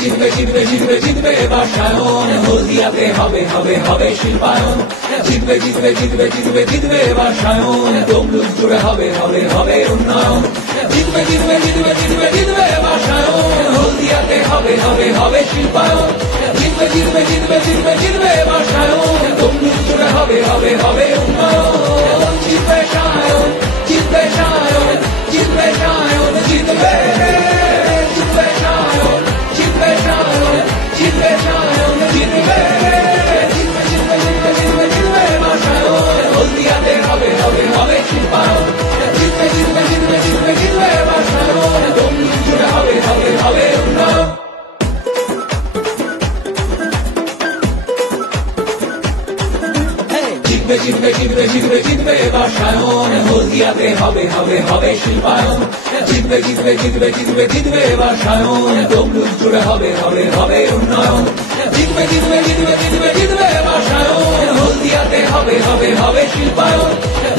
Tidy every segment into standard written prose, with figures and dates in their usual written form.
জিতবে জিতবে জিতবে জিতবে বাসায়ন, হলদিয়াতে হবে হবে হবে শিল্পায়ন। জিতবে জিতবে জিতবে জিতবে জিতবে বাসায়ন, তমলুক জুড়ে হবে হবে হবে উন্নয়ন। জিতবে জিতবে জিতবে জিতবে জিতবে বাসায়ন, হলদিয়াতে হবে হবে হবে শিল্পায়ন। জিতবে জিতবে জিতবে জিতবে জিতবে বাসায়ন, তমলুক জুড়ে হবে হবে হবে উন্নয়ন। জিতবে সায়ন, জিতবে সায়ন, জিতবে সায়ন, জিতবে জিতবে সায়ন, জিতবে সায়ন, জিতবে সায়ন, জিতবে জিতবে জিতবে জিতবে জিতবে জিতবে বাসায়ন, হলদিয়াতে হবে হবে হবে শিল্পায়ন। জিতবে জিতবে জিতবে জিতবে জিতবে বাসায়ন, তমলুক জুড়ে হবে হবে হবে উন্নয়ন। জিতবে জিতবে জিতবে জিতবে জিতবে বাসায়ন, হলদিয়াতে হবে হবে হবে শিল্পায়ন। জিতবে জিতবে জিতবে জিতবে জিতবে বাসায়ন, তমলুক জুড়ে হবে হবে হবে উন্নয়ন। জিতবে জিতবে জিতবে জিতবে জিতবে বাসায়ন, হলদিয়াতে হবে হবে হবে শিল্পায়ন।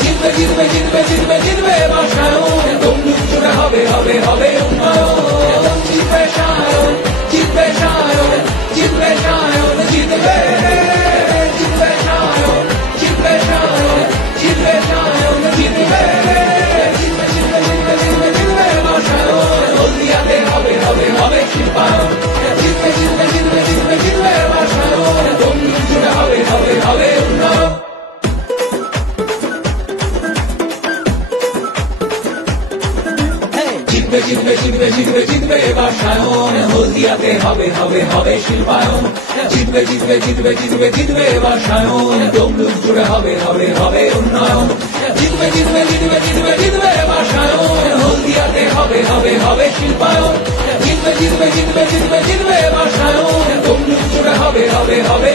জিতবে জিতবে জিতবে জিতবে জিতবে বাসায়ন, তমলুক জুড়ে হবে হবে হবে উন্নয়ন। জিতবে সায়ন, জিতবে সায়ন, জিতবে সায়ন, জিতবে জিতবে সায়ন, জিতবে সায়ন, জিতবে সায়ন, জিতবে জিতবে জিতবে জিতবে জিতবে জিতবে বাসায়ন, হলদিয়াতে হবে হবে হবে শিল্পায়ন। জিতবে জিতবে জিতবে জিতবে জিতবে বাসায়ন, তমলুক জুড়ে হবে হবে হবে উন্নয়ন। জিতবে জিতবে জিতবে জিতবে জিতবে বাসায়ন, হলদিয়াতে হবে হবে হবে শিল্পায়ন। জিতবে জিতবে জিতবে জিতবে জিতবে বাসায়ন, তমলুক জুড়ে হবে হবে হবে উন্নয়ন। জিতবে জিতবে জিতবে জিতবে জিতবে বাসায়ন, হলদিয়াতে হবে হবে হবে শিল্পায়ন। জিতবে জিতবে জিতবে জিতবে জিতবে বাসায়ন, তমলুক জুড়ে হবে হবে হবে